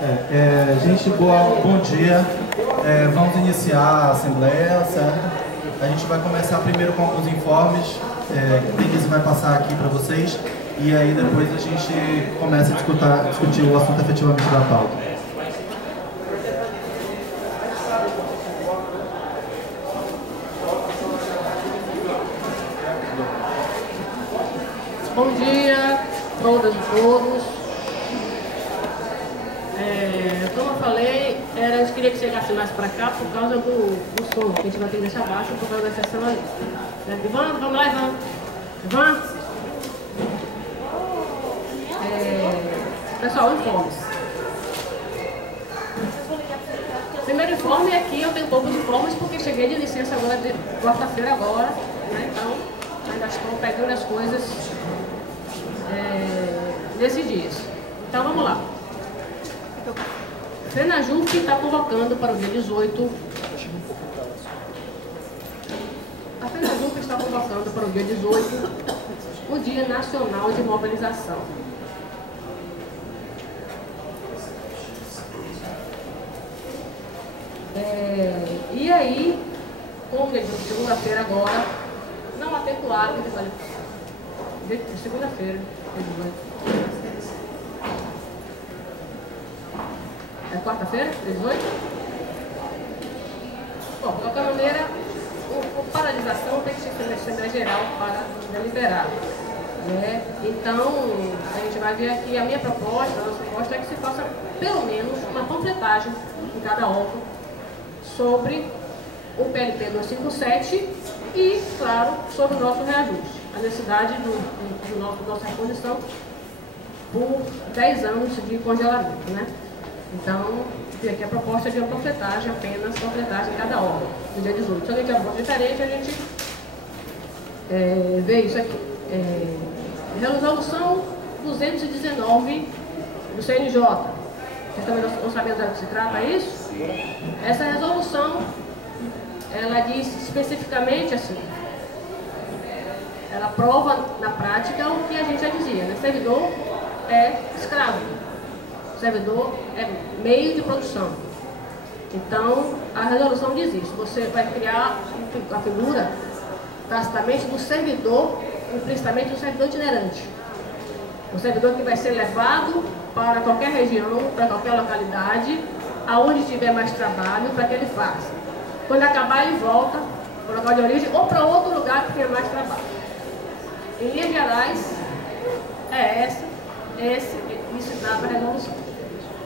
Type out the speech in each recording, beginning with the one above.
Gente boa, bom dia. Vamos iniciar a assembleia, certo? A gente vai começar primeiro com alguns informes, que Denise vai passar aqui para vocês, e aí depois a gente começa a discutir o assunto efetivamente da pauta. Bom dia, todas e todos. Como eu falei, eu queria que chegasse mais para cá por causa do som, que a gente vai ter que deixar baixo por causa da sessão ali. Ivan, vamos lá, Ivan. Ivan. Pessoal, informes. Primeiro informe aqui, eu tenho poucos informes porque cheguei de licença agora, de quarta-feira agora, né? Então ainda estou pegando as coisas nesses dias. Então vamos lá. FENAJUP está convocando para o dia 18. A FENAJUP está convocando para o dia 18 o Dia Nacional de Mobilização. E aí, como de segunda-feira agora, não atempoado, segunda-feira, é quarta-feira, 18? Bom, de qualquer maneira, a paralisação tem que ser na Assembleia Geral para deliberar. Né? Então, a gente vai ver aqui a nossa proposta é que se faça pelo menos uma panfletagem em cada órgão sobre o PLP 257 e, claro, sobre o nosso reajuste. A necessidade da nossa reposição por 10 anos de congelamento. Né? Então, aqui a proposta é de uma panfletagem, apenas panfletagem em cada órgão, no dia 18. Se alguém quer uma proposta diferente, a gente vê isso aqui. Resolução 219 do CNJ. Vocês também não sabem do que se trata, é isso? Essa resolução, ela diz especificamente assim, ela prova na prática o que a gente já dizia, né? Servidor é escravo, servidor é meio de produção. Então, a resolução diz isso, você vai criar a figura tacitamente do servidor, implicitamente do servidor itinerante. O servidor que vai ser levado para qualquer região, para qualquer localidade, aonde tiver mais trabalho, para que ele faça. Quando acabar, ele volta para o local de origem ou para outro lugar que tenha mais trabalho. Em linhas gerais, isso dá para a resolução.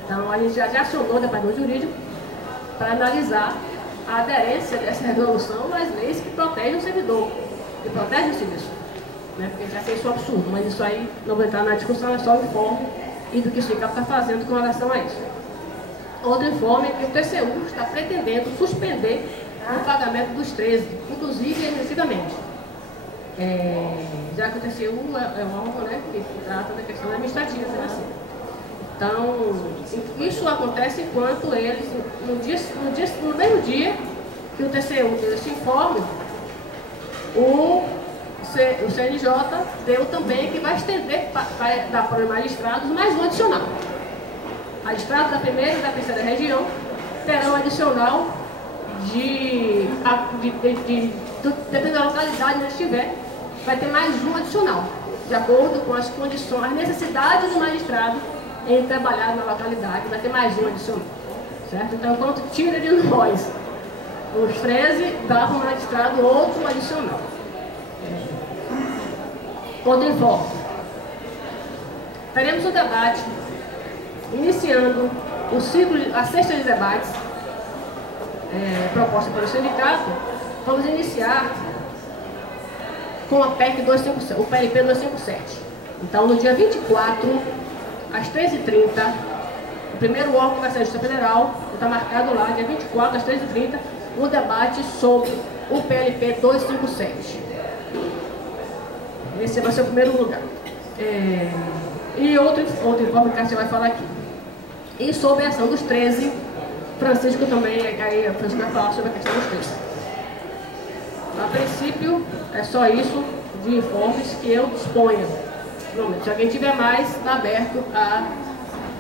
Então, a gente já acionou o departamento jurídico para analisar a aderência dessa resolução às leis que protegem o servidor, que protegem o serviço. Né? Porque já sei isso é um absurdo, mas isso aí não vai entrar na discussão, é só o informe e do que o sindicato está fazendo com relação a isso. Outro informe é que o TCU está pretendendo suspender o pagamento dos 13, inclusive excessivamente. Já que o TCU é um órgão, né, que trata da questão administrativa financeira. Então, isso acontece enquanto eles, no mesmo dia que o TCU deu esse informe, o CNJ deu também que vai estender, vai dar para os magistrados mais um adicional. Magistrados da primeira e da terceira região terão um adicional dependendo da localidade onde estiver, vai ter mais um adicional, de acordo com as condições, as necessidades do magistrado em trabalhar na localidade, vai ter mais um adicional. Certo? Então, enquanto tira de nós os 13, dá para o magistrado outro adicional. Outro informe. Teremos o debate, iniciando o ciclo, a sexta de debates, proposta pelo sindicato. Vamos iniciar com a PEC 257, o PLP 257. Então, no dia 24, às 13h30, o primeiro órgão vai ser a Justiça Federal, está marcado lá, dia 24, às 13h30, um debate sobre o PLP 257. Esse vai ser o primeiro lugar. E outro informe que a gente vai falar aqui. E sobre a ação dos 13, Francisco também, aí a Francisco vai falar sobre a questão dos 13. A princípio, é só isso de informes que eu disponho. Se alguém tiver mais, está aberto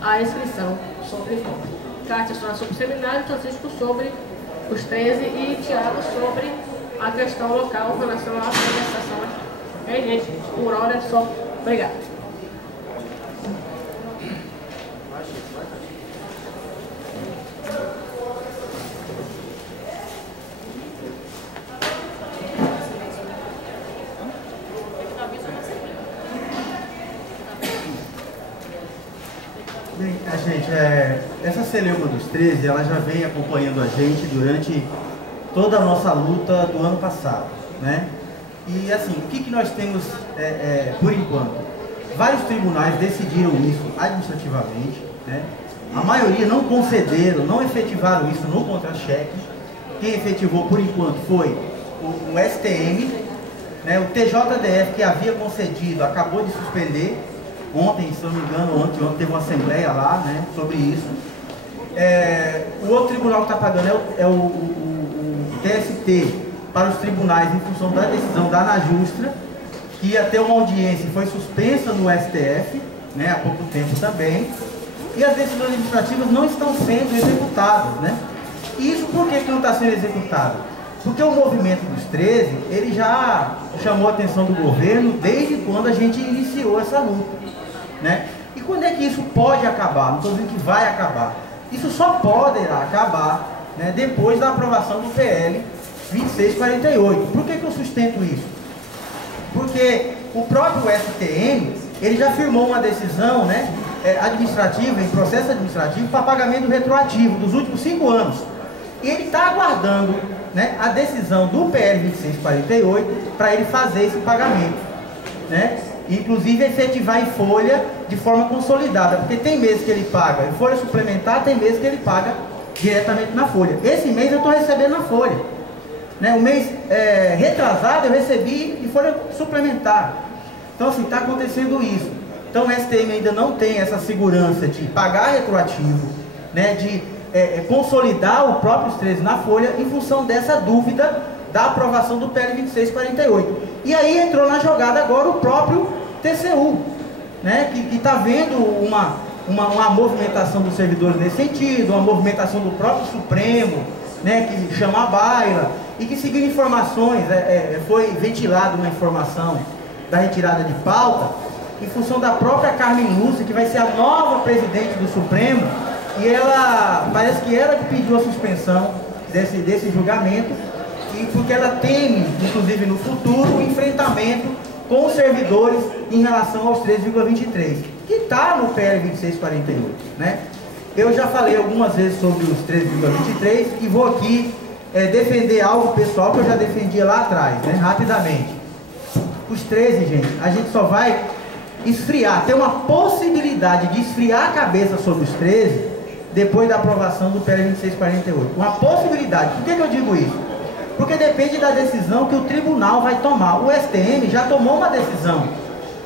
a inscrição sobre impostos. Kátia sobre o seminário, Francisco sobre os 13 e Tiago sobre a questão local com relação à organização. É, gente, por hora é só. Obrigada. Bem, gente, essa celeuma dos 13, ela já vem acompanhando a gente durante toda a nossa luta do ano passado, né? E assim, o que nós temos por enquanto? Vários tribunais decidiram isso administrativamente, né? A maioria não concederam, não efetivaram isso no contra-cheque. Quem efetivou por enquanto foi o STM, né? O TJDF, que havia concedido, acabou de suspender. Ontem, se não me engano, ontem teve uma assembleia lá, né, sobre isso. O outro tribunal que está pagando é o TST para os tribunais em função da decisão da Anajustra, que ia ter uma audiência e foi suspensa no STF, né, há pouco tempo também. E as decisões administrativas não estão sendo executadas, né? E isso por que não está sendo executado? Porque o movimento dos 13, ele já chamou a atenção do governo desde quando a gente iniciou essa luta, né? E quando é que isso pode acabar? Não estou dizendo que vai acabar. Isso só poderá acabar, né, depois da aprovação do PL 2648. Por que eu sustento isso? Porque o próprio STM, ele já firmou uma decisão, né, administrativa, em processo administrativo, para pagamento retroativo dos últimos 5 anos. E ele está aguardando, né, a decisão do PL 2648 para ele fazer esse pagamento, né? Inclusive efetivar em folha de forma consolidada, porque tem meses que ele paga em folha suplementar, tem meses que ele paga diretamente na folha. Esse mês eu estou recebendo na folha, né? O mês retrasado eu recebi em folha suplementar. Então assim, está acontecendo isso. Então o STM ainda não tem essa segurança de pagar retroativo, né, de consolidar o próprio 13 na folha em função dessa dúvida da aprovação do PL 2648. E aí entrou na jogada agora o próprio TCU, né, que está vendo uma movimentação dos servidores nesse sentido, uma movimentação do próprio Supremo, né, que chama a baila, e que seguindo informações, foi ventilada uma informação da retirada de pauta, em função da própria Carmen Lúcia, que vai ser a nova presidente do Supremo, e ela, parece que ela que pediu a suspensão desse julgamento, e porque ela teme, inclusive no futuro, o enfrentamento com os servidores em relação aos 13,23, que está no PL 2648, né? Eu já falei algumas vezes sobre os 13,23 e vou aqui defender algo pessoal que eu já defendia lá atrás, né? Rapidamente. Os 13, gente, a gente só vai esfriar, ter uma possibilidade de esfriar a cabeça sobre os 13 depois da aprovação do PL 2648. Uma possibilidade. Por que eu digo isso? Porque depende da decisão que o tribunal vai tomar. O STM já tomou uma decisão,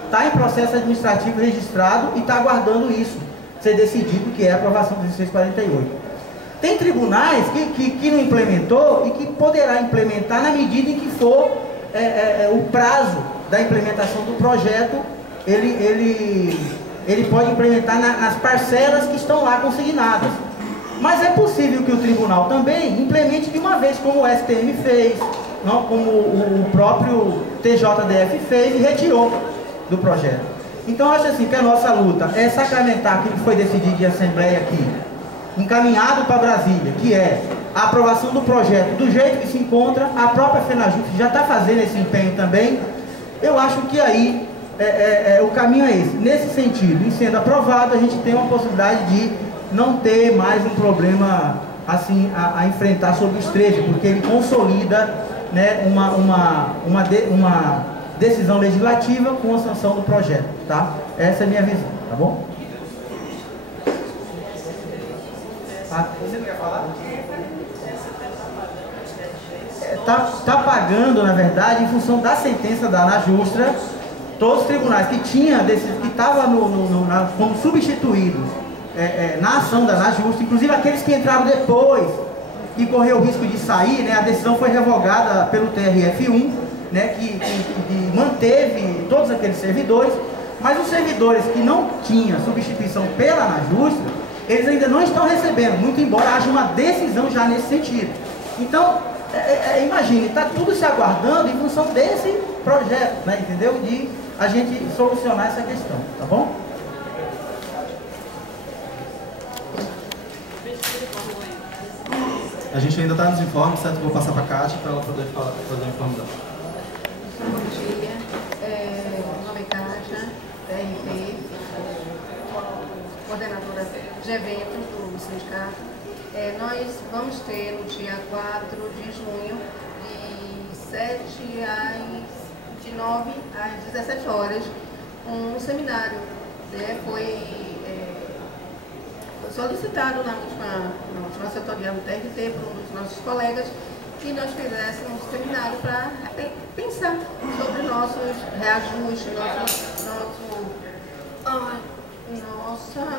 está em processo administrativo registrado e está aguardando isso ser decidido, que é a aprovação do 1648. Tem tribunais que não implementou e que poderá implementar na medida em que for o prazo da implementação do projeto, ele pode implementar nas parcelas que estão lá consignadas. Mas é possível que o tribunal também implemente de uma vez, como o STM fez, não, como o próprio TJDF fez e retirou do projeto. Então acho assim que a nossa luta é sacramentar aquilo que foi decidido em assembleia aqui, encaminhado para Brasília, que é a aprovação do projeto do jeito que se encontra. A própria FENAJUF já está fazendo esse empenho também. Eu acho que aí o caminho é esse. Nesse sentido, em sendo aprovado, a gente tem uma possibilidade de não ter mais um problema assim a enfrentar sobre os 13, porque ele consolida, né, uma decisão legislativa com a sanção do projeto, tá? Essa é a minha visão, tá bom? Você não quer falar? Tá pagando, na verdade, em função da sentença da Anajustra, todos os tribunais que estavam como substituídos na ação da Anajustra, inclusive aqueles que entraram depois e correu o risco de sair, né, a decisão foi revogada pelo TRF1, né, que manteve todos aqueles servidores, mas os servidores que não tinham substituição pela Anajustra, eles ainda não estão recebendo, muito embora haja uma decisão já nesse sentido. Então, imagine, está tudo se aguardando em função desse projeto, né, entendeu? De a gente solucionar essa questão, tá bom? A gente ainda está nos informes, certo? Vou passar para a Kátia para ela poder fazer o informe dela. Bom dia, meu nome é Kátia, DRT, coordenadora de eventos do sindicato. Nós vamos ter no dia 4 de junho, de 9 às 17 horas, um seminário. Foi solicitado na última setorial do TRT por um dos nossos colegas que nós fizéssemos um seminário para pensar sobre nossos reajustes,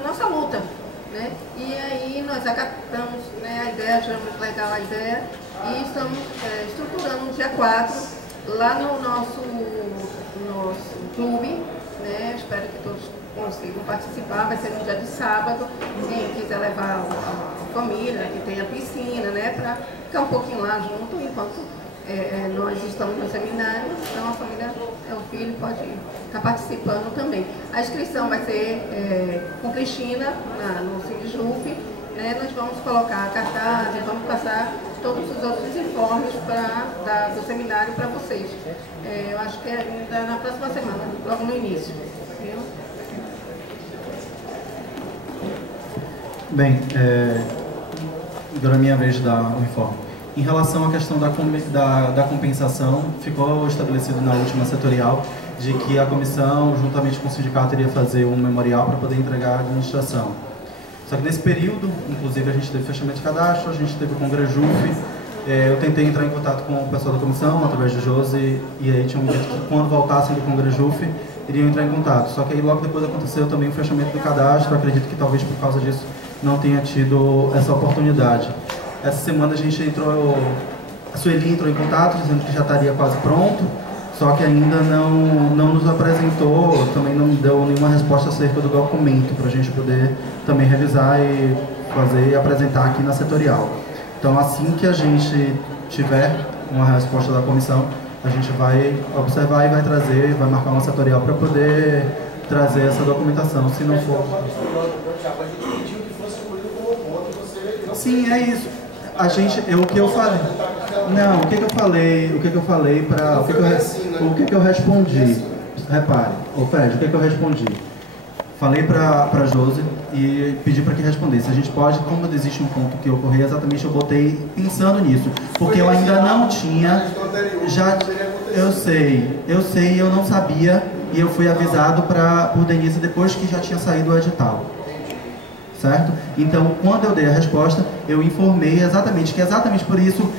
nossa luta, né? E aí nós acatamos, né, a ideia, achamos legal a ideia e estamos estruturando no dia 4 lá no nosso clube, né? Espero que todos consigam participar, vai ser no dia de sábado. Quem quiser levar a família, que tem a piscina, né, para ficar um pouquinho lá junto enquanto nós estamos no seminário, então a família, o filho pode estar participando também. A inscrição vai ser com Cristina, no Sindijup, né? Nós vamos colocar cartaz e vamos passar todos os outros informes do seminário para vocês. Eu acho que ainda na próxima semana, logo no início. Viu? Bem, agora é minha vez de dar o informe. Em relação à questão da compensação, ficou estabelecido na última setorial de que a comissão, juntamente com o sindicato, iria fazer um memorial para poder entregar à administração. Só que nesse período, inclusive, a gente teve fechamento de cadastro, a gente teve o Congrejuf. Eu tentei entrar em contato com o pessoal da comissão, através de Josi, e aí tinham dito que quando voltassem do Congrejuf, iriam entrar em contato. Só que aí logo depois aconteceu também o fechamento do cadastro, acredito que talvez por causa disso não tenha tido essa oportunidade. Essa semana a Sueli entrou em contato, dizendo que já estaria quase pronto, só que ainda não nos apresentou, também não deu nenhuma resposta acerca do documento, para a gente poder também revisar e fazer e apresentar aqui na setorial. Então, assim que a gente tiver uma resposta da comissão, a gente vai observar e vai trazer, vai marcar uma setorial para poder trazer essa documentação, se não for... Sim, é isso. O que eu falei? Não, o que eu falei para... O que eu respondi? Repare, Fred, o que eu respondi? Falei para Josi e pedi para que respondesse. A gente pode, como existe um ponto que ocorreu, exatamente eu botei pensando nisso, porque eu ainda não tinha... Eu sei, eu não sabia e eu fui avisado por Denise depois que já tinha saído o edital. Certo? Então, quando eu dei a resposta, eu informei exatamente que exatamente por isso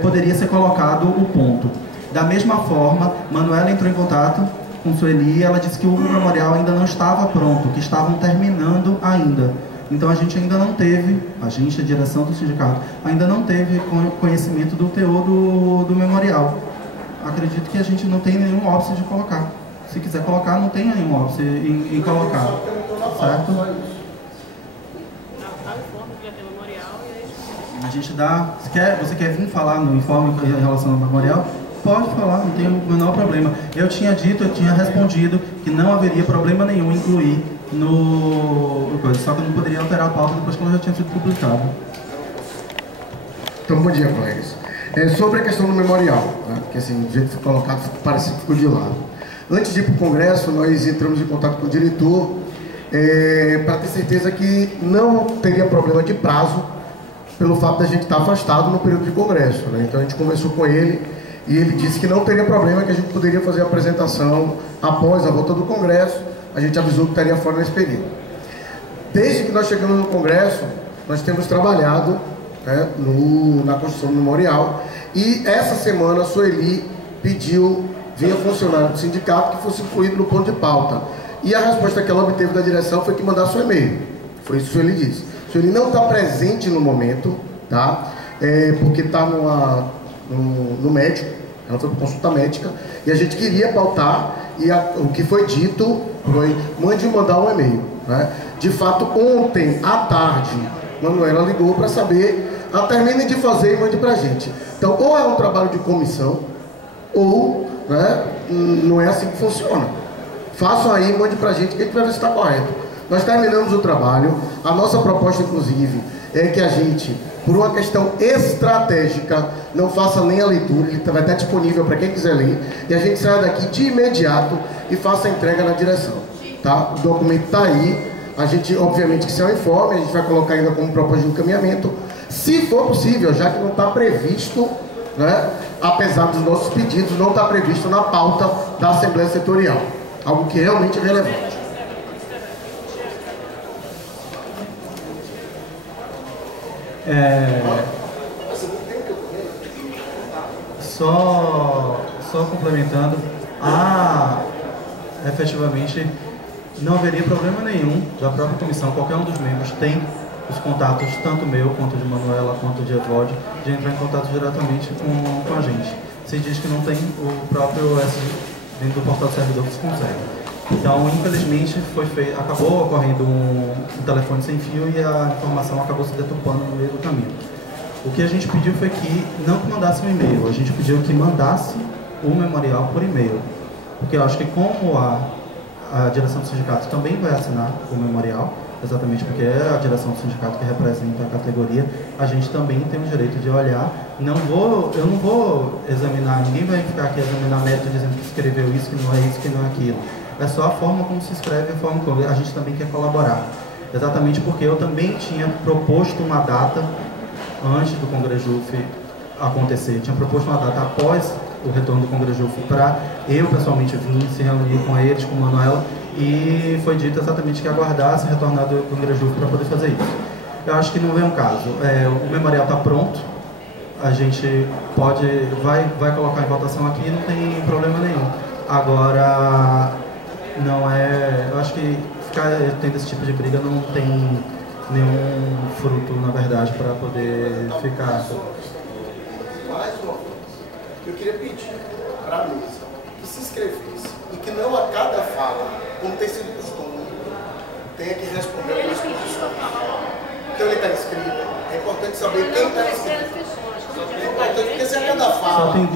poderia ser colocado o ponto. Da mesma forma, Manuela entrou em contato com Sueli e ela disse que o memorial ainda não estava pronto, que estavam terminando ainda. Então a gente ainda não teve, a direção do sindicato, ainda não teve conhecimento do teor do memorial. Acredito que a gente não tem nenhum óbice de colocar. Se quiser colocar, não tem nenhum óbice em colocar. Certo? A gente dá... Você quer vir falar no informe em relação ao memorial? Pode falar, não tem o menor problema. Eu tinha respondido que não haveria problema nenhum em incluir só que eu não poderia alterar a pauta depois que ela já tinha sido publicada. Então, bom dia, colegas. Sobre a questão do memorial, né, que assim, do jeito que foi colocado, parece que ficou de lado. Antes de ir para o Congresso, nós entramos em contato com o diretor para ter certeza que não teria problema de prazo pelo fato da gente estar afastado no período de Congresso, né? Então a gente conversou com ele e ele disse que não teria problema, que a gente poderia fazer a apresentação após a volta do Congresso. A gente avisou que estaria fora nesse período. Desde que nós chegamos no Congresso, nós temos trabalhado, né, na construção do memorial, e essa semana a Sueli pediu, via funcionário do sindicato, que fosse incluído no ponto de pauta. E a resposta que ela obteve da direção foi que mandasse um e-mail. Foi isso que Sueli disse. Sueli não está presente no momento, tá? Porque está no médico, ela foi para consulta médica, e a gente queria pautar, e o que foi dito foi, mandar um e-mail, né? De fato, ontem à tarde, Manuela ligou para saber, termine de fazer e mande para a gente. Então, ou é um trabalho de comissão, ou, né, não é assim que funciona. Façam aí, mande para a gente, que a gente vai ver se está correto. Nós terminamos o trabalho. A nossa proposta, inclusive, é que a gente, por uma questão estratégica, não faça nem a leitura, ele vai estar disponível para quem quiser ler, e a gente saia daqui de imediato e faça a entrega na direção, tá? O documento está aí, a gente, obviamente, que isso é um informe, a gente vai colocar ainda como proposta de encaminhamento, se for possível, já que não está previsto, né, apesar dos nossos pedidos, não está previsto na pauta da Assembleia Setorial, algo que realmente é relevante. Só complementando, efetivamente não haveria problema nenhum da própria comissão, qualquer um dos membros tem os contatos, tanto meu, quanto de Manuela, quanto de Evódio, de entrar em contato diretamente com a gente. Se diz que não tem, o próprio dentro do portal do servidor que se consegue. Então, infelizmente, acabou ocorrendo um telefone sem fio e a informação acabou se deturpando no meio do caminho. O que a gente pediu foi que não mandasse um e-mail, a gente pediu que mandasse o memorial por e-mail. Porque eu acho que como a direção do sindicato também vai assinar o memorial, exatamente porque é a direção do sindicato que representa a categoria, a gente também tem o direito de olhar. Eu não vou examinar, ninguém vai ficar aqui examinar mérito dizendo que escreveu isso, que não é isso, que não é aquilo. É só a forma como se escreve, a forma como a gente também quer colaborar. Exatamente porque eu também tinha proposto uma data antes do Congrejuf acontecer, tinha proposto uma data após o retorno do Congrejuf para eu pessoalmente vir se reunir com eles, com Manuela, e foi dito exatamente que aguardasse retornar do Congrejuf para poder fazer isso. Eu acho que não vem um caso. O memorial está pronto, a gente vai colocar em votação aqui, não tem problema nenhum. Agora, eu acho que ficar tendo esse tipo de briga não tem nenhum fruto, na verdade, para poder ficar. Mais uma vez, eu queria pedir para a mesa que se inscrevesse e que não a cada fala, como tem sido costume, tenha que responder a exposição. Então ele está inscrito, é importante saber quem está inscrito. É importante, porque se a cada fala. Só tem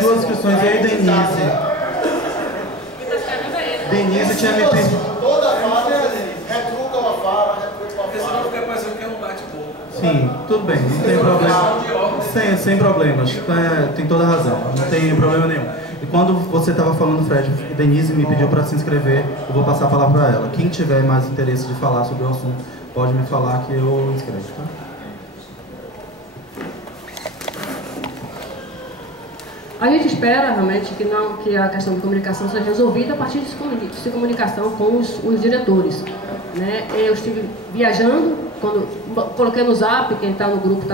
duas inscrições aí, Denise. Denise tinha me pedido. Toda fala, retruca uma fala, retruca uma fala. Senão fica parecendo que é um bate-boca. Sim, tudo bem, não tem problema. Sem problemas, tem toda a razão, não tem problema nenhum. E quando você estava falando, Fred, Denise me pediu para se inscrever, eu vou passar a palavra para ela. Quem tiver mais interesse de falar sobre o assunto, pode me falar que eu inscrevo, tá? A gente espera realmente que a questão de comunicação seja resolvida a partir de comunicação com os diretores. Né? Eu estive viajando, quando coloquei no zap, quem está no grupo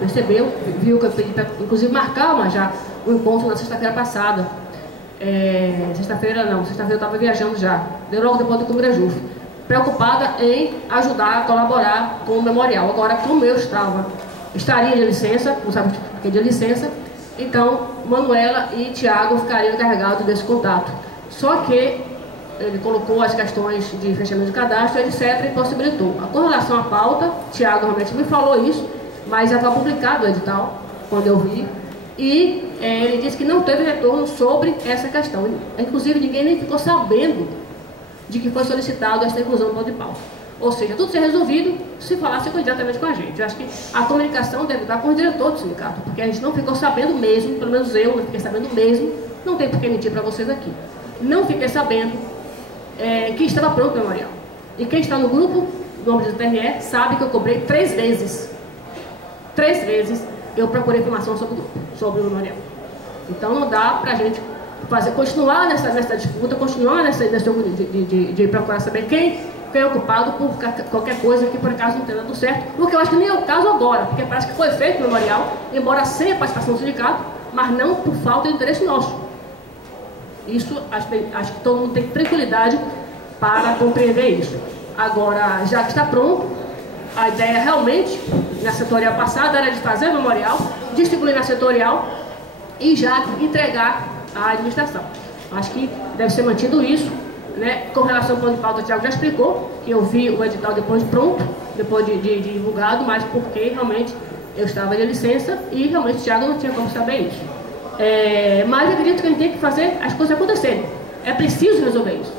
percebeu, viu que eu pedi para inclusive marcar já o encontro na sexta-feira passada. Sexta-feira eu estava viajando já, logo depois do Congrejuf, preocupada em ajudar a colaborar com o memorial. Agora, como eu estaria de licença, não sabe o que é de licença, então Manuela e Tiago ficariam encarregados desse contato. Só que ele colocou as questões de fechamento de cadastro, etc., e possibilitou. Com relação à pauta, Tiago realmente me falou isso, mas já estava publicado o edital, quando eu vi, e ele disse que não teve retorno sobre essa questão. Inclusive, ninguém nem ficou sabendo de que foi solicitado essa inclusão no plano de pauta. Ou seja, tudo ser resolvido se falasse diretamente com a gente. Eu acho que a comunicação deve estar com o diretor do sindicato, porque a gente não ficou sabendo mesmo, pelo menos eu não fiquei sabendo mesmo, não tem por que mentir para vocês aqui. Não fiquei sabendo que estava pronto o memorial. E quem está no grupo, no nome do TRE, sabe que eu cobrei 3 vezes. 3 vezes eu procurei informação sobre o grupo, sobre o memorial. Então não dá para a gente continuar nessa disputa, continuar nesse jogo de procurar saber quem é ocupado por qualquer coisa que por acaso não tenha dado certo, porque eu acho que nem é o caso agora, porque parece que foi feito o memorial, embora sem a participação do sindicato, mas não por falta de interesse nosso. Isso, acho que todo mundo tem tranquilidade para compreender isso. Agora, já que está pronto, a ideia realmente, na setorial passada, era de fazer o memorial, distribuir na setorial e já entregar à administração. Acho que deve ser mantido isso. né? Com relação ao plano de pauta, o Thiago já explicou, que eu vi o edital depois pronto, depois de divulgado, mas porque realmente eu estava de licença e realmente o Thiago não tinha como saber isso. Mas eu acredito que a gente tem que fazer as coisas acontecerem. É preciso resolver isso.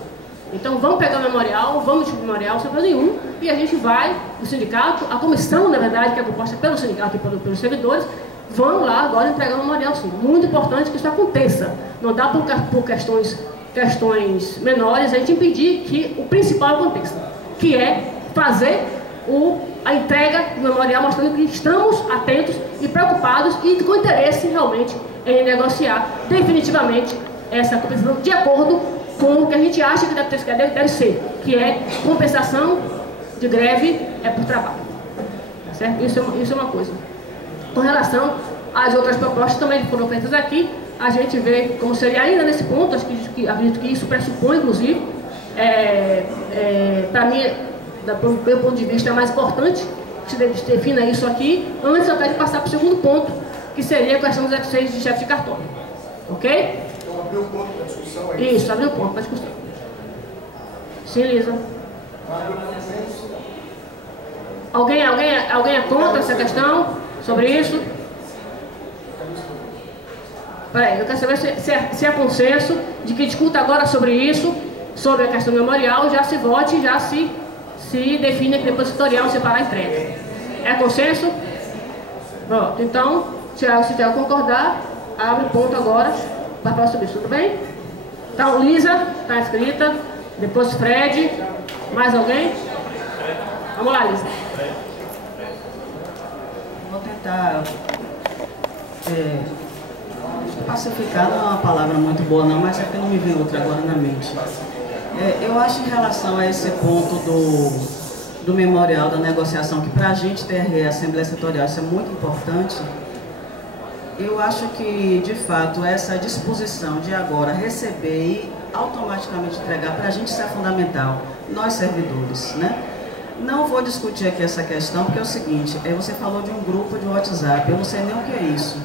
Então vamos pegar o memorial, vamos discutir o memorial, sem problema nenhum, e a gente vai, o sindicato, a comissão, na verdade, que é composta pelo sindicato e pelos servidores, vão lá agora entregar o memorial, sim. Muito importante que isso aconteça. Não dá por questões menores a gente impedir que o principal aconteça, que é fazer a entrega do memorial, mostrando que estamos atentos e preocupados e com interesse realmente em negociar definitivamente essa compensação de acordo com o que a gente acha que deve ser, que é compensação de greve por trabalho. Tá certo? Isso é uma coisa. Com relação às outras propostas também que foram feitas aqui, a gente vê como seria ainda nesse ponto, acredito que isso pressupõe, inclusive, para mim, do meu ponto de vista, é mais importante que se defina isso aqui, antes até de passar para o segundo ponto, que seria a questão dos F6 de chefe de cartório. Ok? Então, abriu o ponto para discussão aí? Isso, abriu o ponto para discussão. Sim, Lisa. Alguém é contra essa questão? Sobre isso? Peraí, eu quero saber se é consenso de que discuta agora sobre isso, sobre a questão memorial, já se vote, já se define aqui depois setorial, separar a entrega. É consenso? Pronto, então, se o Thiago concordar, abre o ponto agora para falar sobre isso, tudo bem? Então, Lisa, está escrita, depois Fred, mais alguém? Vamos lá, Lisa. Vou tentar pacificar, não é uma palavra muito boa não, mas é que não me vem outra agora na mente. Eu acho em relação a esse ponto do memorial, da negociação, que para a gente TRE, Assembleia Setorial, isso é muito importante. Eu acho que, de fato, essa disposição de agora receber e automaticamente entregar, para a gente isso é fundamental, nós servidores, né? Não vou discutir aqui essa questão, porque é o seguinte, você falou de um grupo de WhatsApp, eu não sei nem o que é isso.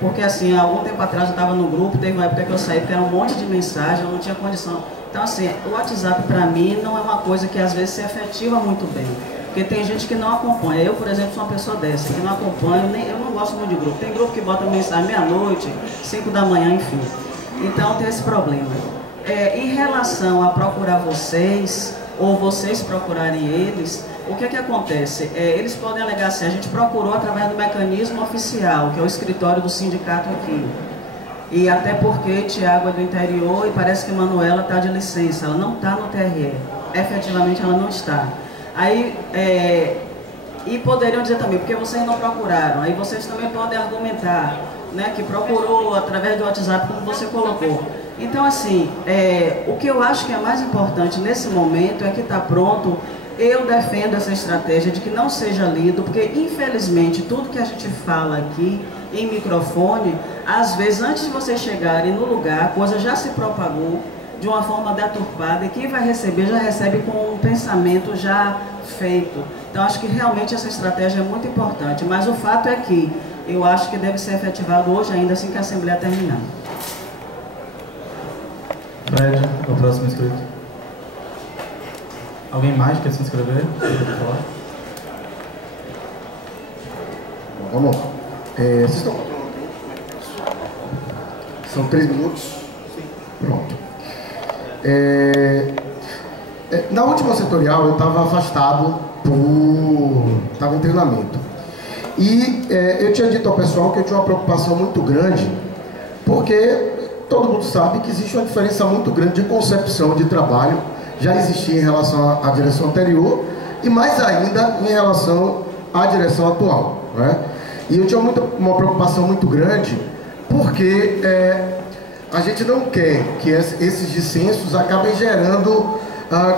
Porque assim, há algum tempo atrás eu estava no grupo, teve uma época que eu saí, porque era um monte de mensagem, eu não tinha condição. Então assim, o WhatsApp para mim não é uma coisa que às vezes se efetiva muito bem. Porque tem gente que não acompanha. Eu, por exemplo, sou uma pessoa dessa, que não acompanha, eu não gosto muito de grupo. Tem grupo que bota mensagem meia-noite, 5 da manhã, enfim. Então tem esse problema. Em relação a procurar vocês, ou vocês procurarem eles, o que é que acontece? Eles podem alegar assim, a gente procurou através do mecanismo oficial, que é o escritório do sindicato aqui. E até porque Tiago é do interior e parece que Manuela está de licença, ela não está no TRE. Efetivamente ela não está. Aí, e poderiam dizer também, porque vocês não procuraram, aí vocês também podem argumentar, né, que procurou através do WhatsApp, como você colocou. Então, assim, o que eu acho que é mais importante nesse momento é que está pronto. Eu defendo essa estratégia de que não seja lido, porque, infelizmente, tudo que a gente fala aqui em microfone, às vezes, antes de vocês chegarem no lugar, a coisa já se propagou de uma forma deturpada e quem vai receber já recebe com um pensamento já feito. Então, acho que realmente essa estratégia é muito importante, mas o fato é que eu acho que deve ser efetivado hoje ainda, assim que a Assembleia terminar. Fred, o próximo inscrito. Alguém mais quer se inscrever? Falar? Vamos lá. Vocês estão... São 3 minutos? Sim. Pronto. Na última setorial eu estava afastado estava em treinamento. E eu tinha dito ao pessoal que eu tinha uma preocupação muito grande, porque todo mundo sabe que existe uma diferença muito grande de concepção de trabalho, já existia em relação à direção anterior e mais ainda em relação à direção atual, né? E eu tinha uma preocupação muito grande, porque a gente não quer que esses dissensos acabem gerando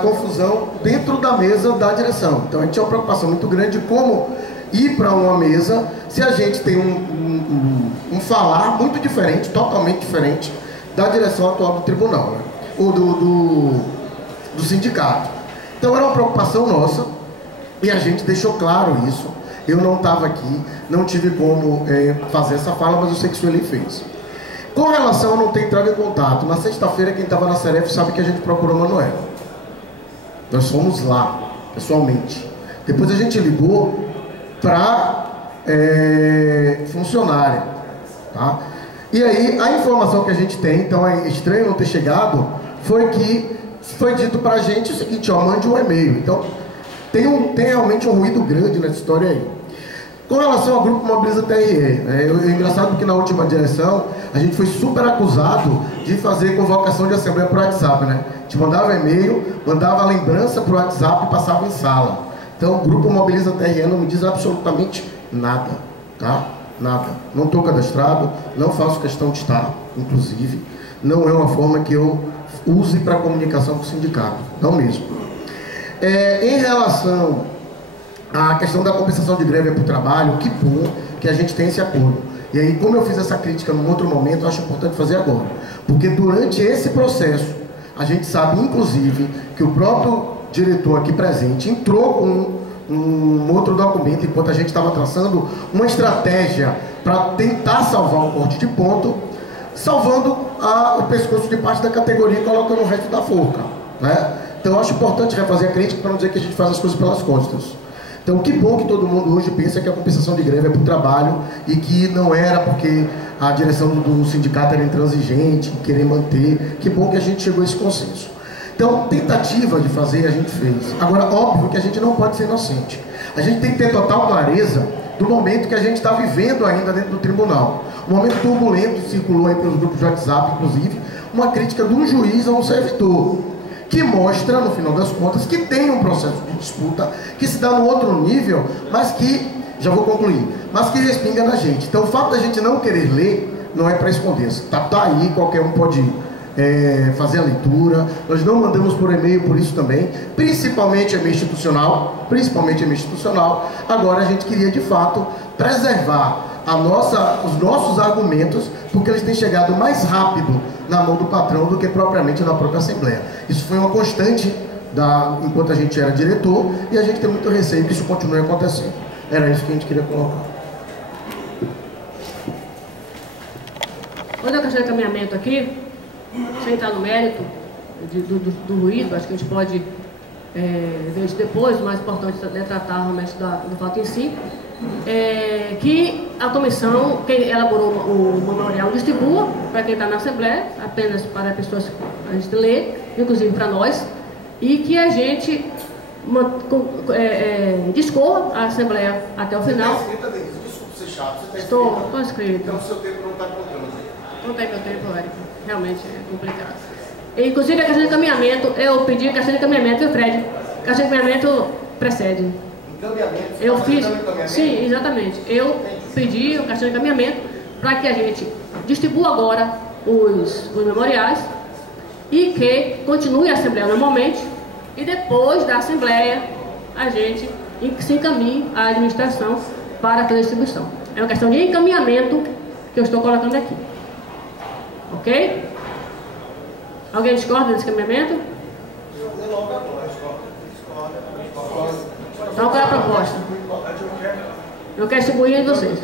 confusão dentro da mesa da direção. Então a gente tinha uma preocupação muito grande de como ir para uma mesa se a gente tem um falar muito diferente, totalmente diferente da direção atual do tribunal, né? Ou do sindicato. Então era uma preocupação nossa e a gente deixou claro isso. Eu não estava aqui, não tive como fazer essa fala, mas eu sei que o Sueli fez. Com relação a não ter entrado em contato, na sexta-feira quem estava na Seref sabe que a gente procurou Manuel. Nós fomos lá, pessoalmente. Depois a gente ligou para funcionária, tá? E aí a informação que a gente tem, então é estranho não ter chegado, foi que foi dito para a gente o seguinte, ó, mande um e-mail. Então tem realmente um ruído grande nessa história aí. Com relação ao Grupo Mobiliza TRE, é engraçado porque na última direção a gente foi super acusado de fazer convocação de assembleia por WhatsApp, né? A gente mandava e-mail, mandava lembrança por WhatsApp e passava em sala. Então o Grupo Mobiliza TRE não me diz absolutamente nada, tá? Nada. Não estou cadastrado, não faço questão de estar, inclusive. Não é uma forma que eu use para comunicação com o sindicato, não mesmo. Em relação à questão da compensação de greve para o trabalho, que bom que a gente tem esse acordo. E aí, como eu fiz essa crítica num outro momento, eu acho importante fazer agora. Porque durante esse processo, a gente sabe, inclusive, que o próprio diretor aqui presente entrou com um outro documento, enquanto a gente estava traçando uma estratégia para tentar salvar o corte de ponto, salvando o pescoço de parte da categoria e colocando o resto da forca, né? Então eu acho importante refazer a crítica para não dizer que a gente faz as coisas pelas costas. Então que bom que todo mundo hoje pensa que a compensação de greve é para o trabalho e que não era porque a direção do sindicato era intransigente, querer manter. Que bom que a gente chegou a esse consenso. Então, tentativa de fazer, a gente fez. Agora, óbvio que a gente não pode ser inocente. A gente tem que ter total clareza do momento que a gente está vivendo ainda dentro do tribunal. Um momento turbulento, circulou aí pelos grupos de WhatsApp, inclusive, uma crítica de um juiz a um servidor, que mostra, no final das contas, que tem um processo de disputa, que se dá no outro nível, mas que, já vou concluir, mas que respinga na gente. Então, o fato da gente não querer ler, não é para esconder. Tá aí, qualquer um pode fazer a leitura. Nós não mandamos por e-mail por isso também, principalmente e-mail institucional, Agora a gente queria de fato preservar os nossos argumentos, porque eles têm chegado mais rápido na mão do patrão do que propriamente na própria Assembleia. Isso foi uma constante enquanto a gente era diretor, e a gente tem muito receio que isso continue acontecendo. Era isso que a gente queria colocar. Quando eu questão de encaminhamento aqui, sem entrar no mérito do ruído, acho que a gente pode ver isso depois. O mais importante é tratar realmente do fato em si. Que a comissão, quem elaborou o memorial, distribua para quem está na Assembleia, apenas para as pessoas a gente ler, inclusive para nós, e que a gente discorra a Assembleia até o final. Desculpa ser chato, você está Estou inscrito. Então o seu tempo não está contando. Não tem meu tempo, Érico. Realmente é complicado. Inclusive a questão de encaminhamento, eu pedi a questão de encaminhamento, e o Fred, a questão de encaminhamento precede. Encaminhamento? Eu fiz, sim, exatamente. Eu pedi a questão de encaminhamento para que a gente distribua agora os memoriais e que continue a Assembleia normalmente, e depois da Assembleia a gente se encaminhe à administração para a distribuição. É uma questão de encaminhamento que eu estou colocando aqui. Ok? Alguém discorda desse encaminhamento? Então qual é a proposta? Eu quero distribuir em vocês.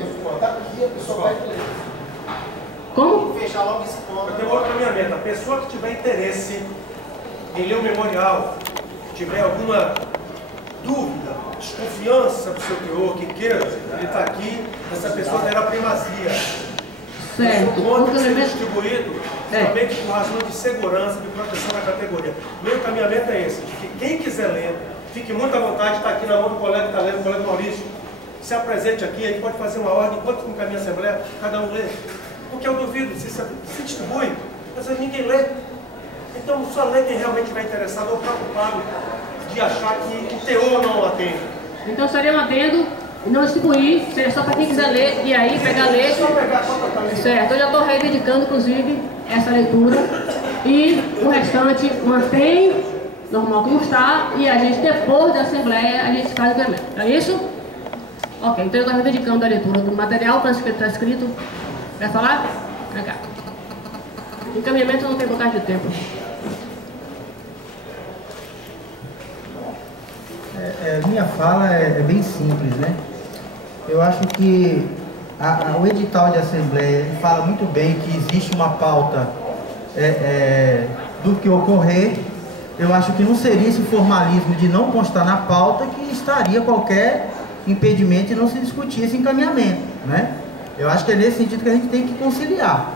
Como? Fechar logo esse ponto. Eu tenho outro encaminhamento. A pessoa que tiver interesse em ler o memorial, que tiver alguma dúvida, desconfiança do seu teor, que queira, ele está aqui, essa pessoa terá primazia. Certo. O ponto tem que ser distribuído somente por razão de segurança, de proteção da categoria. Meu encaminhamento é esse, de que quem quiser ler, fique muito à vontade, está aqui na mão do colega que está lendo, o colega Maurício. Se apresente aqui, a gente pode fazer uma ordem, enquanto encaminha a Assembleia, cada um lê. Porque eu duvido, se distribui, mas ninguém lê. Então só lê quem realmente estiver interessado ou preocupado de achar que o teor não atende. Então seria um adendo e não distribuir, seria só para quem quiser ler, e aí pegar ler. Certo, eu já estou reivindicando, inclusive, essa leitura. E o restante mantém normal como está, e a gente, depois da Assembleia, a gente faz o encaminhamento. É isso? Ok, então eu estou reivindicando a leitura do material, para está escrito. Quer falar? Vem cá. Encaminhamento não tem contagem de tempo. Minha fala é bem simples, né? Eu acho que o edital de assembleia fala muito bem que existe uma pauta do que ocorrer. Eu acho que não seria esse formalismo de não constar na pauta que estaria qualquer impedimento e não se discutir esse encaminhamento, né? Eu acho que é nesse sentido que a gente tem que conciliar,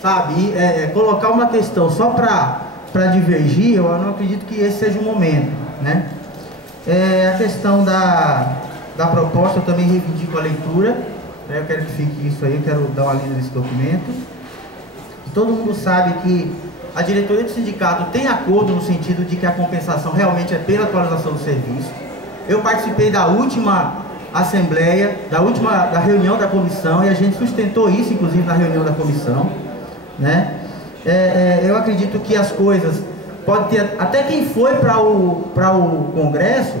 sabe? E, colocar uma questão só para divergir, eu não acredito que esse seja o momento, né? A questão da proposta, eu também reivindico a leitura, né? Eu quero que fique isso aí, eu quero dar uma lida nesse documento. Todo mundo sabe que a diretoria do sindicato tem acordo no sentido de que a compensação realmente é pela atualização do serviço. Eu participei da última assembleia, da reunião da comissão, e a gente sustentou isso, inclusive, na reunião da comissão, né? Eu acredito que as coisas, pode ter, até quem foi para o Congresso,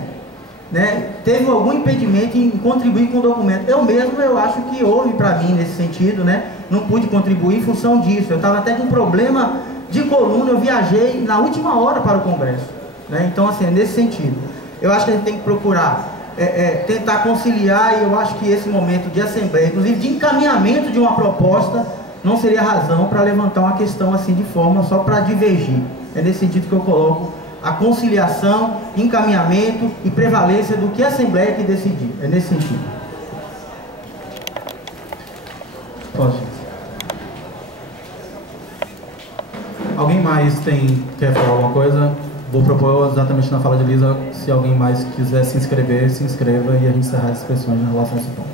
né, teve algum impedimento em contribuir com o documento. Eu acho que houve para mim nesse sentido, né? Não pude contribuir em função disso. Eu estava até com um problema de coluna, eu viajei na última hora para o Congresso, né? Então, assim, é nesse sentido. Eu acho que a gente tem que procurar tentar conciliar, e eu acho que esse momento de assembleia, inclusive de encaminhamento de uma proposta, não seria razão para levantar uma questão assim de forma só para divergir. É nesse sentido que eu coloco a conciliação, encaminhamento e prevalência do que a Assembleia que decidir. É nesse sentido. Pode. Alguém mais quer falar alguma coisa? Vou propor exatamente na fala de Lisa, se alguém mais quiser se inscrever, se inscreva e a gente encerrar as expressões em relação a esse ponto.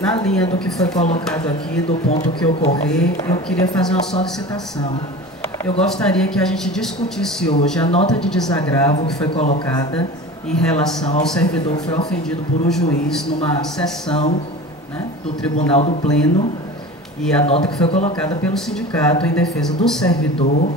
Na linha do que foi colocado aqui, do ponto que ocorrer, eu queria fazer uma solicitação. Eu gostaria que a gente discutisse hoje a nota de desagravo que foi colocada em relação ao servidor que foi ofendido por um juiz numa sessão, né, do Tribunal do Pleno, e a nota que foi colocada pelo sindicato em defesa do servidor.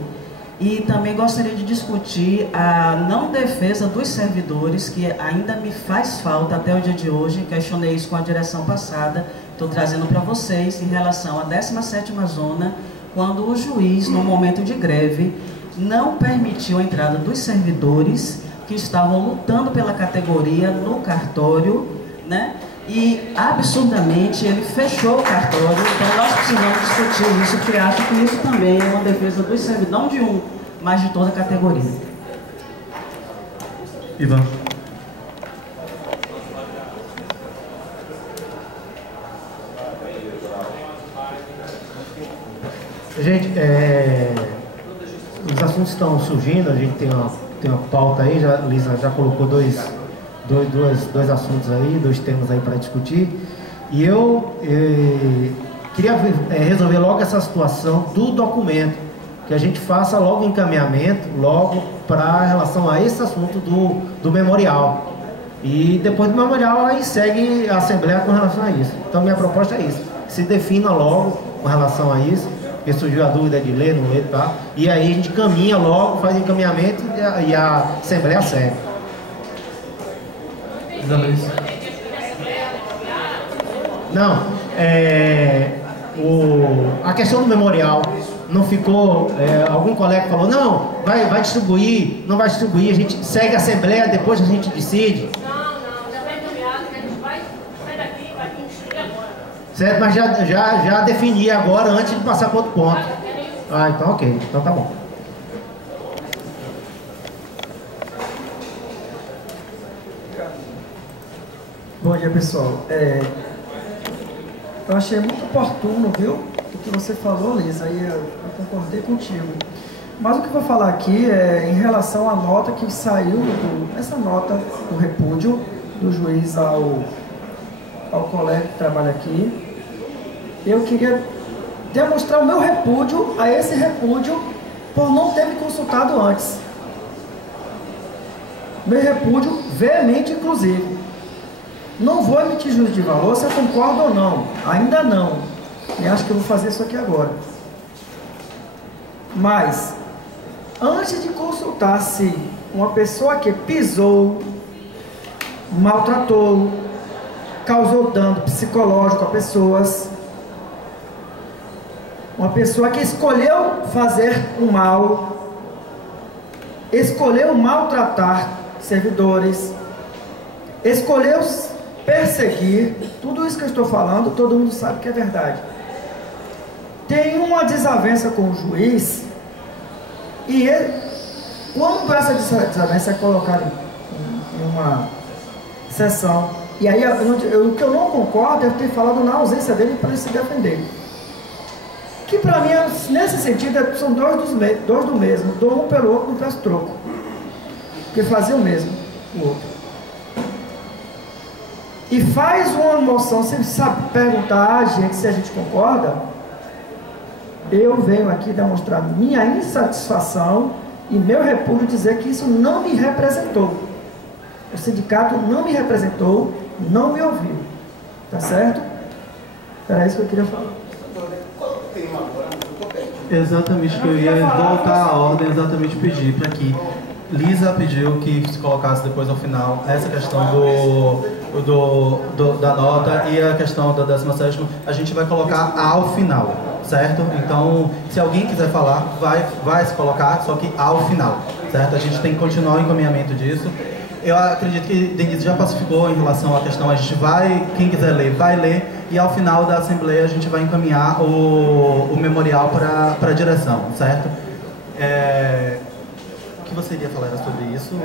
E também gostaria de discutir a não defesa dos servidores, que ainda me faz falta até o dia de hoje. Questionei isso com a direção passada, estou trazendo para vocês em relação à 17ª Zona, quando o juiz, no momento de greve, não permitiu a entrada dos servidores que estavam lutando pela categoria no cartório, né? E, absurdamente, ele fechou o cartório. Então, nós precisamos discutir isso, porque acho que isso também é uma defesa dos servidores, não de um, mas de toda a categoria. Ivan. Gente, os assuntos estão surgindo, a gente tem uma pauta aí, a Lisa já colocou dois assuntos aí, dois temas aí para discutir, e eu queria resolver logo essa situação do documento, que a gente faça logo encaminhamento, logo para relação a esse assunto do memorial, e depois do memorial aí segue a Assembleia com relação a isso. Então minha proposta é isso, se defina logo com relação a isso, porque surgiu a dúvida de ler, não ler, tá? E aí a gente caminha logo, faz encaminhamento e a Assembleia segue. Não, a questão do memorial não ficou, algum colega falou, não, vai distribuir, não vai distribuir, a gente segue a Assembleia, depois a gente decide. Não, já está encaminhado, a gente vai sair daqui, vai distribuir agora. Certo, mas já defini agora, antes de passar para outro ponto. Ah, então ok, então tá bom. Bom dia, pessoal. Eu achei muito oportuno, viu, o que você falou, Lisa, e eu concordei contigo. Mas o que eu vou falar aqui é em relação à nota que saiu, essa nota do repúdio do juiz ao colega que trabalha aqui. Eu queria demonstrar o meu repúdio a esse repúdio por não ter me consultado antes. Meu repúdio veemente, inclusive. Não vou emitir juízo de valor se eu concordo ou não. Ainda não. E acho que eu vou fazer isso aqui agora. Mas, antes de consultar se uma pessoa que pisou, maltratou, causou dano psicológico a pessoas, uma pessoa que escolheu fazer o mal, escolheu maltratar servidores, escolheu perseguir, tudo isso que eu estou falando, todo mundo sabe que é verdade. Tem uma desavença com o juiz, e ele, quando essa desavença é colocada em uma sessão, e aí o que eu não concordo é ter falado na ausência dele para ele se defender. Que para mim, nesse sentido, são dois do mesmo, dou um pelo outro, não peço troco. Porque fazia o mesmo, o outro. E faz uma moção, você sabe perguntar a gente se a gente concorda, eu venho aqui demonstrar minha insatisfação e meu repúdio, dizer que isso não me representou. O sindicato não me representou, não me ouviu. Tá certo? Era isso que eu queria falar. Exatamente, que eu ia voltar à ordem, exatamente pedir para que Lisa pediu que se colocasse depois ao final essa questão da nota e a questão da 17ª, a gente vai colocar ao final, certo? Então, se alguém quiser falar, vai se colocar, só que ao final, certo? A gente tem que continuar o encaminhamento disso. Eu acredito que Denise já pacificou em relação à questão, a gente vai, quem quiser ler, vai ler, e ao final da Assembleia a gente vai encaminhar o memorial para a direção, certo? O que você iria falar era sobre isso?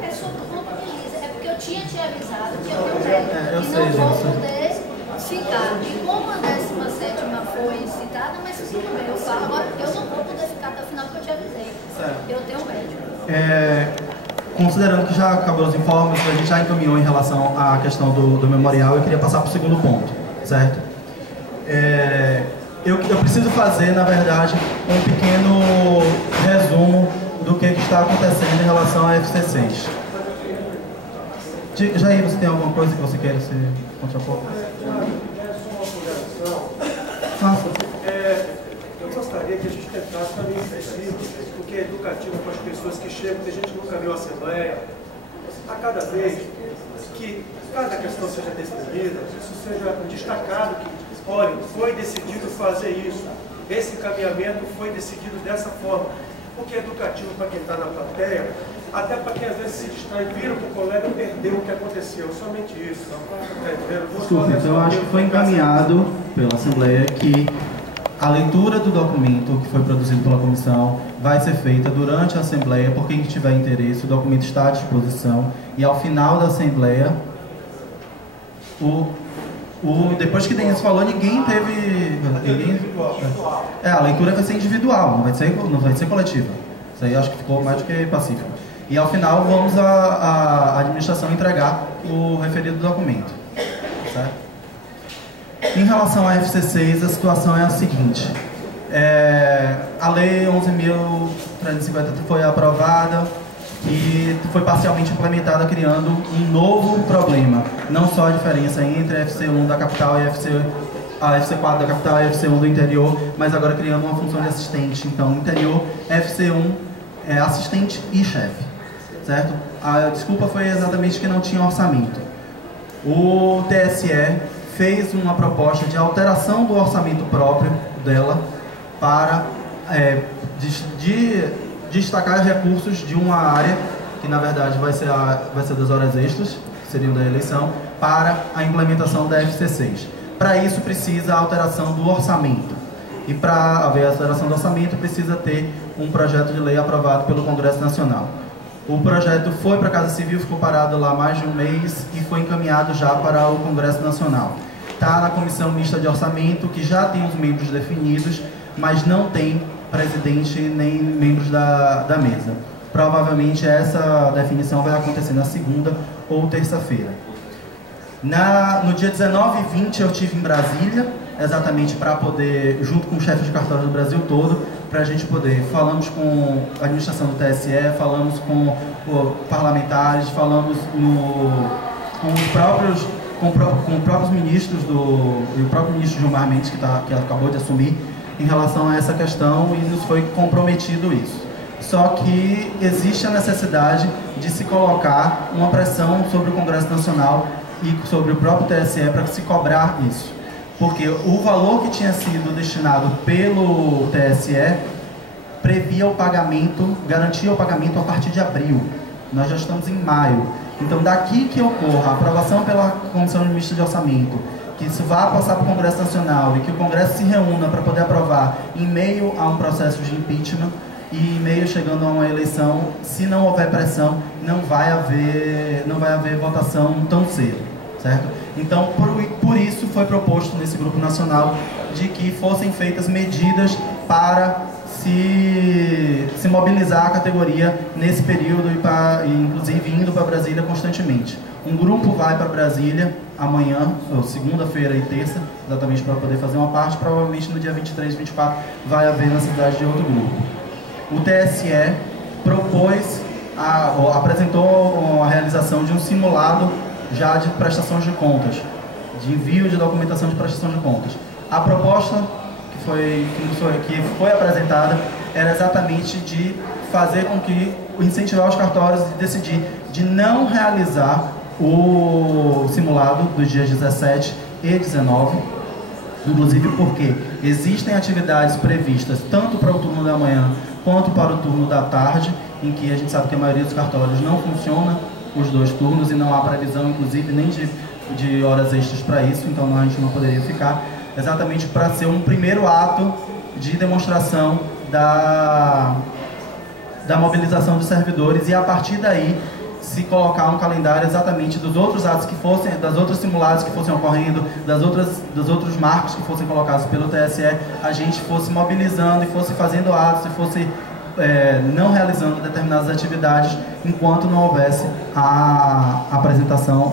É sobre o ponto de vista, é porque eu tinha te avisado que eu tenho eu e sei, não vou gente. poder citar. E como a 17ª foi citada, mas tudo bem, eu falo. Agora, eu não vou poder ficar até o final porque eu te avisei. Certo. Eu tenho médico. Considerando que já acabou os informes, a gente já encaminhou em relação à questão do memorial, eu queria passar para o segundo ponto, certo? Eu preciso fazer, na verdade, um pequeno resumo do que está acontecendo em relação à FC6. Jair, você tem alguma coisa que você queira se contrapor? Eu gostaria que a gente tentasse também específico, porque é educativo para as pessoas que chegam, tem gente que nunca viu a Assembleia. A cada vez que cada questão seja decidida, isso seja destacado, que, olha, foi decidido fazer isso, esse encaminhamento foi decidido dessa forma, porque é educativo para quem está na plateia, até para quem às vezes se distrai, viram que o colega perdeu o que aconteceu, somente isso. Desculpa, então eu acho que foi encaminhado pela Assembleia que a leitura do documento que foi produzido pela comissão vai ser feita durante a Assembleia, por quem tiver interesse, o documento está à disposição, e ao final da Assembleia, depois que Denise falou, ninguém teve... a leitura vai ser individual, não vai ser coletiva. Isso aí eu acho que ficou mais do que pacífico. E ao final vamos a administração entregar o referido documento. Certo? Em relação à FC6, a situação é a seguinte. A lei 11.350 foi aprovada e foi parcialmente implementada, criando um novo problema. Não só a diferença entre a FC1 da capital e a FC4 da capital e a FC1 do interior, mas agora criando uma função de assistente. Então, no interior, FC1 é assistente e chefe, certo? A desculpa foi exatamente que não tinha orçamento. O TSE fez uma proposta de alteração do orçamento próprio dela para destacar recursos de uma área, que na verdade vai ser das horas extras, que seriam da eleição, para a implementação da FC6. Para isso precisa a alteração do orçamento. E para haver a alteração do orçamento precisa ter um projeto de lei aprovado pelo Congresso Nacional. O projeto foi para a Casa Civil, ficou parado lá mais de um mês e foi encaminhado já para o Congresso Nacional. Está na Comissão Mista de Orçamento, que já tem os membros definidos, mas não tem presidente nem membros da mesa. Provavelmente essa definição vai acontecer na segunda ou terça-feira. No dia 19 e 20 eu estive em Brasília, exatamente para poder, junto com o chefe de cartório do Brasil todo, para a gente poder, falamos com a administração do TSE, falamos com parlamentares, falamos com os próprios ministros e o próprio ministro Gilmar Mendes, que acabou de assumir, em relação a essa questão, e nos foi comprometido isso. Só que existe a necessidade de se colocar uma pressão sobre o Congresso Nacional e sobre o próprio TSE para se cobrar isso. Porque o valor que tinha sido destinado pelo TSE previa o pagamento, garantia o pagamento a partir de abril. Nós já estamos em maio. Então, daqui que ocorra a aprovação pela Comissão Mista de Orçamento, que isso vá passar para o Congresso Nacional e que o Congresso se reúna para poder aprovar em meio a um processo de impeachment e em meio chegando a uma eleição, se não houver pressão, não vai haver votação tão cedo, certo? Então, por isso foi proposto nesse grupo nacional de que fossem feitas medidas para se mobilizar a categoria nesse período e inclusive indo para Brasília constantemente. Um grupo vai para Brasília amanhã, ou segunda-feira e terça, exatamente para poder fazer uma parte. Provavelmente no dia 23 e 24 vai haver na cidade de outro grupo. O TSE apresentou a realização de um simulado já de prestação de contas, de envio de documentação de prestação de contas. A proposta que foi apresentada era exatamente de fazer com que incentivar os cartórios e decidir de não realizar o simulado dos dias 17 e 19, inclusive porque existem atividades previstas tanto para o turno da manhã quanto para o turno da tarde, em que a gente sabe que a maioria dos cartórios não funciona os dois turnos e não há previsão, inclusive, nem de horas extras para isso, então a gente não poderia ficar, exatamente para ser um primeiro ato de demonstração da mobilização dos servidores e a partir daí se colocar um calendário exatamente dos outros atos que fossem, das outras simulados que fossem ocorrendo, dos outros marcos que fossem colocados pelo TSE, a gente fosse mobilizando e fosse fazendo atos e fosse não realizando determinadas atividades enquanto não houvesse a apresentação,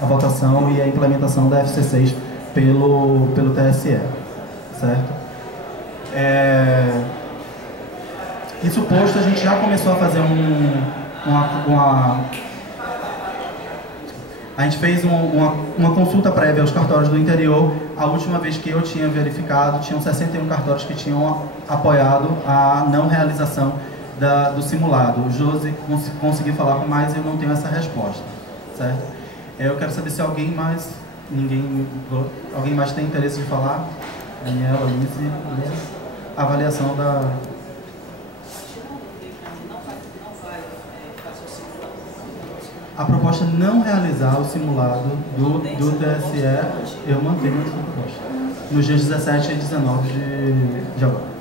a votação e a implementação da FC6 pelo TSE, certo? Isso posto, a gente já começou a fazer a gente fez uma consulta prévia aos cartórios do interior. A última vez que eu tinha verificado, tinham 61 cartórios que tinham apoiado a não realização do simulado. O Josi conseguiu falar com mais e eu não tenho essa resposta, certo? Eu quero saber se alguém mais tem interesse de falar. Daniela, Lise, avaliação da... A proposta não realizar o simulado do TSE, eu mantenho essa proposta. Nos dias 17 e 19 de agora.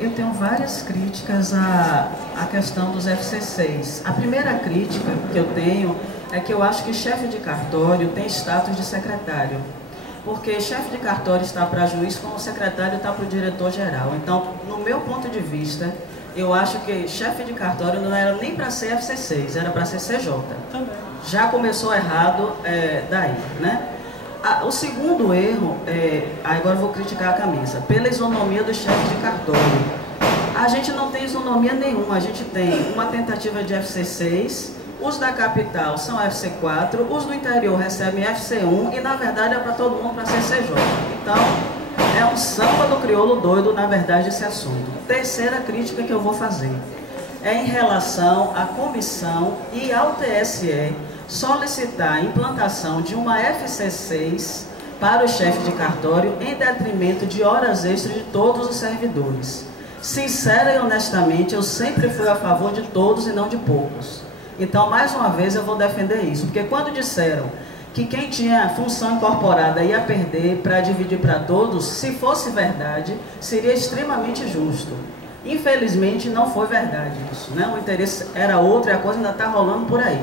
Eu tenho várias críticas à questão dos FC6. A primeira crítica que eu tenho é que eu acho que chefe de cartório tem status de secretário. Porque chefe de cartório está para juiz, como secretário está para o diretor-geral. Então, no meu ponto de vista, eu acho que chefe de cartório não era nem para ser FC6, era para ser CJ. Também. Já começou errado daí, né? O segundo erro, agora eu vou criticar a camisa, pela isonomia do chefe de cartório. A gente não tem isonomia nenhuma, a gente tem uma tentativa de FC6, os da capital são FC4, os do interior recebem FC1 e na verdade é para todo mundo para ser CJ. Então, é um samba do crioulo doido, na verdade, esse assunto. Terceira crítica que eu vou fazer é em relação à comissão e ao TSE solicitar a implantação de uma FC6 para o chefe de cartório em detrimento de horas extras de todos os servidores. Sincera e honestamente, eu sempre fui a favor de todos e não de poucos. Então, mais uma vez, eu vou defender isso, porque quando disseram que quem tinha função incorporada ia perder para dividir para todos, se fosse verdade, seria extremamente justo. Infelizmente, não foi verdade isso, né? O interesse era outro e a coisa ainda está rolando por aí.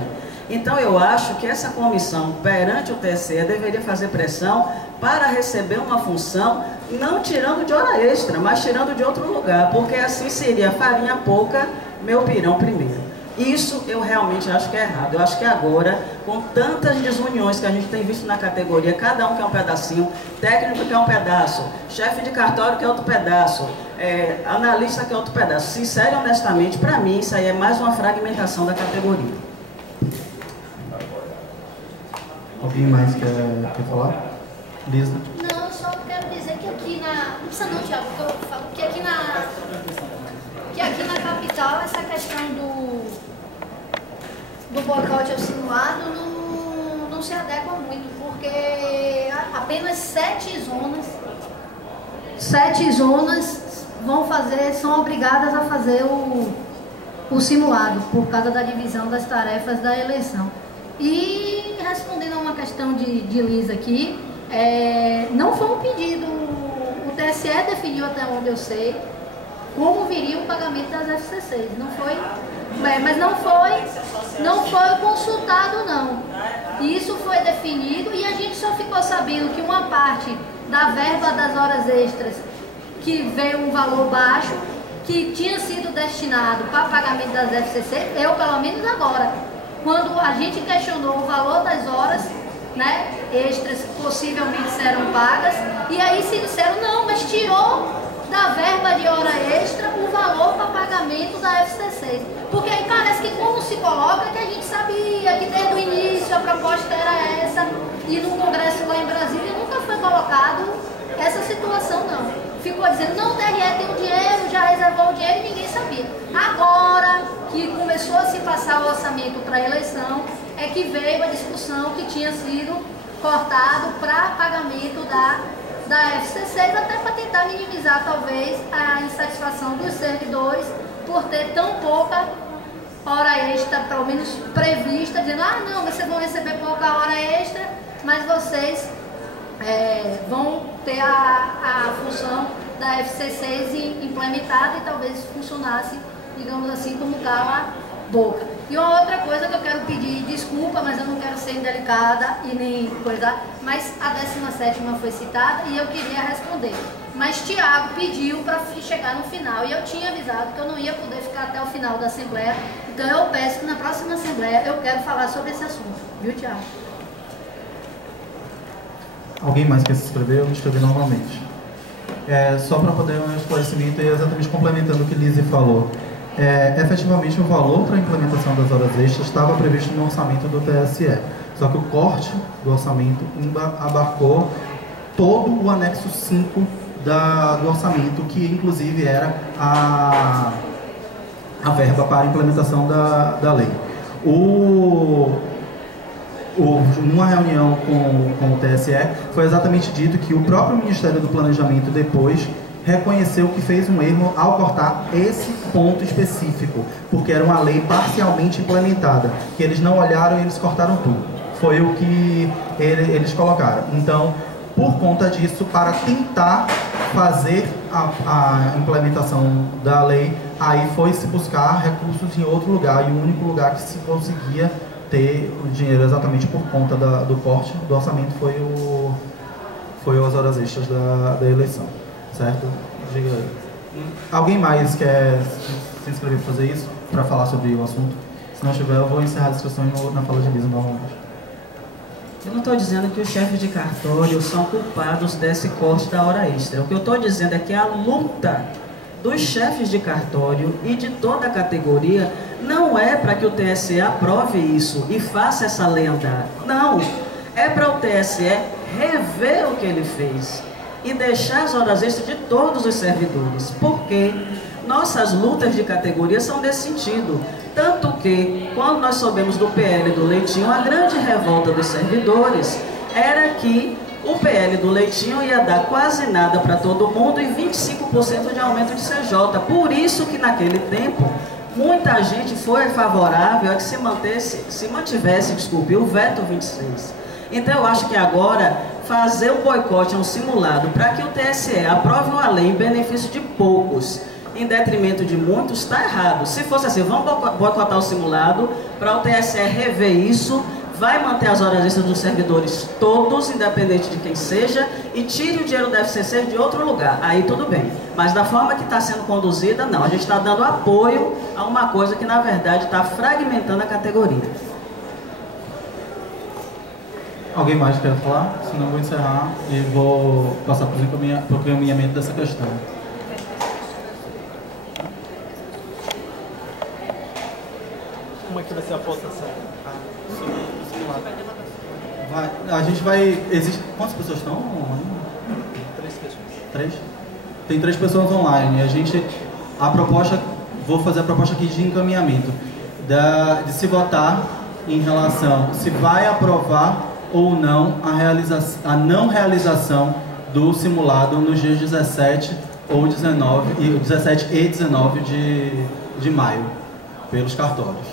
Então, eu acho que essa comissão, perante o TSE, deveria fazer pressão para receber uma função, não tirando de hora extra, mas tirando de outro lugar, porque assim seria farinha pouca, meu pirão primeiro. Isso eu realmente acho que é errado. Eu acho que agora, com tantas desuniões que a gente tem visto na categoria, cada um quer um pedacinho, técnico quer um pedaço, chefe de cartório quer outro pedaço, analista quer outro pedaço. Sincero e honestamente, para mim, isso aí é mais uma fragmentação da categoria. Alguém mais quer falar? Lisa? Não, eu só quero dizer que aqui na... Não precisa não, Thiago, que eu falo que aqui na capital essa questão do boicote ao simulado não se adequa muito, porque apenas 7 zonas são obrigadas a fazer o simulado, por causa da divisão das tarefas da eleição. E respondendo a uma questão de Lisa aqui, não foi um pedido, o TSE definiu até onde eu sei como viria o pagamento das FCCs, não foi, mas não foi consultado não. Isso foi definido e a gente só ficou sabendo que uma parte da verba das horas extras, que veio um valor baixo, que tinha sido destinado para pagamento das FCC, eu pelo menos agora, quando a gente questionou o valor das horas, né, extras que possivelmente serão pagas, e aí se disseram, não, mas tirou da verba de hora extra o valor para pagamento da FCC. Porque aí parece que como se coloca que a gente sabia que desde o início a proposta era essa, e no Congresso lá em Brasília nunca foi colocado essa situação não. Ficou dizendo, não, o TRE tem o dinheiro, já reservou o dinheiro e ninguém sabia. Agora que começou a se passar o orçamento para a eleição, é que veio a discussão que tinha sido cortado para pagamento da FCC, até para tentar minimizar talvez a insatisfação dos servidores por ter tão pouca hora extra, pelo menos prevista, dizendo, ah não, vocês vão receber pouca hora extra, mas vocês vão ter a função da FCC implementada e talvez funcionasse, digamos assim, como cala-boca. E uma outra coisa que eu quero pedir desculpa, mas eu não quero ser indelicada e nem coisa, mas a 17ª foi citada e eu queria responder. Mas Tiago pediu para chegar no final e eu tinha avisado que eu não ia poder ficar até o final da Assembleia, então eu peço que na próxima Assembleia eu quero falar sobre esse assunto, viu, Tiago? Alguém mais quer se inscrever? Eu vou escrever novamente. Só para poder um esclarecimento e exatamente complementando o que Lise falou. Efetivamente o valor para a implementação das horas extras estava previsto no orçamento do TSE. Só que o corte do orçamento abarcou todo o anexo 5 do orçamento, que inclusive era a verba para a implementação da lei. Numa reunião com o TSE, foi exatamente dito que o próprio Ministério do Planejamento depois reconheceu que fez um erro ao cortar esse ponto específico, porque era uma lei parcialmente implementada, que eles não olharam e eles cortaram tudo. Foi o que eles colocaram. Então, por conta disso, para tentar fazer a implementação da lei, aí foi se buscar recursos em outro lugar, e o único lugar que se conseguia ter o dinheiro exatamente por conta do corte do orçamento foi as horas extras da eleição, certo? Diga aí. Alguém mais quer se inscrever para fazer isso, para falar sobre o assunto? Se não tiver, eu vou encerrar a discussão na fala de Lisa novamente. Eu não estou dizendo que os chefes de cartório são culpados desse corte da hora extra. O que eu estou dizendo é que a luta dos chefes de cartório e de toda a categoria não é para que o TSE aprove isso e faça essa lei andar. Não, é para o TSE rever o que ele fez e deixar as horas extras de todos os servidores, porque nossas lutas de categoria são desse sentido. Tanto que, quando nós soubemos do PL do Leitinho, a grande revolta dos servidores era que o PL do Leitinho ia dar quase nada para todo mundo e 25% de aumento de CJ. Por isso que naquele tempo, muita gente foi favorável a que se mantivesse o veto 26. Então eu acho que agora fazer o boicote a um simulado para que o TSE aprove uma lei em benefício de poucos, em detrimento de muitos, está errado. Se fosse assim, vamos boicotar o simulado para o TSE rever isso, vai manter as horas extras dos servidores todos, independente de quem seja, e tire o dinheiro da FCC de outro lugar. Aí tudo bem. Mas da forma que está sendo conduzida, não. A gente está dando apoio a uma coisa que, na verdade, está fragmentando a categoria. Alguém mais quer falar? Senão eu vou encerrar e vou passar para o encaminhamento dessa questão. Como é que vai ser a votação? A gente vai... Quantas pessoas estão online? 3 pessoas. 3? Tem 3 pessoas online. Vou fazer a proposta aqui de encaminhamento. De se votar em relação se vai aprovar ou não a não realização do simulado nos dias 17 ou 17 e 19 de maio. pelos cartórios.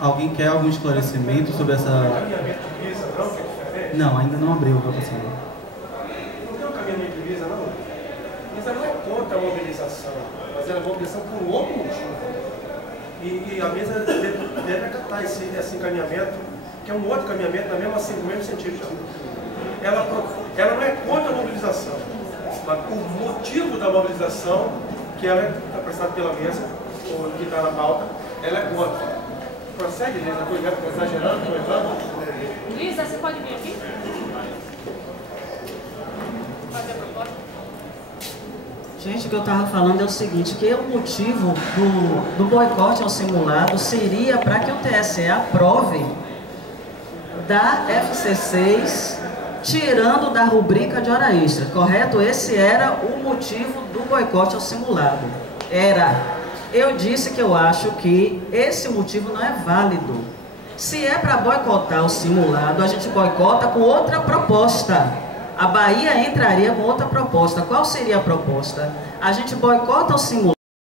Alguém quer algum esclarecimento sobre essa... Caminhamento de visa, não, que é diferente? Não, ainda não abriu, votação. Não tem um caminhamento de visa, não? Visa não é contra a mobilização, mas ela é mobilização por um outro motivo. E a mesa deve acatar esse encaminhamento, que é um outro caminhamento, no mesmo sentido. Ela não é contra a mobilização, mas o motivo da mobilização, que ela é apresentada pela mesa, ou que está na pauta, ela é contra. Prossegue, Lisa, estou exagerando, estou errando. Lisa, você pode vir aqui? Fazer a proposta? Gente, o que eu estava falando é o seguinte, que o motivo do boicote ao simulado seria para que o TSE aprove da FC6, tirando da rubrica de hora extra, correto? Esse era o motivo do boicote ao simulado. Eu disse que eu acho que esse motivo não é válido. Se é para boicotar o simulado, a gente boicota com outra proposta. A Bahia entraria com outra proposta. Qual seria a proposta? A gente boicota o simulado.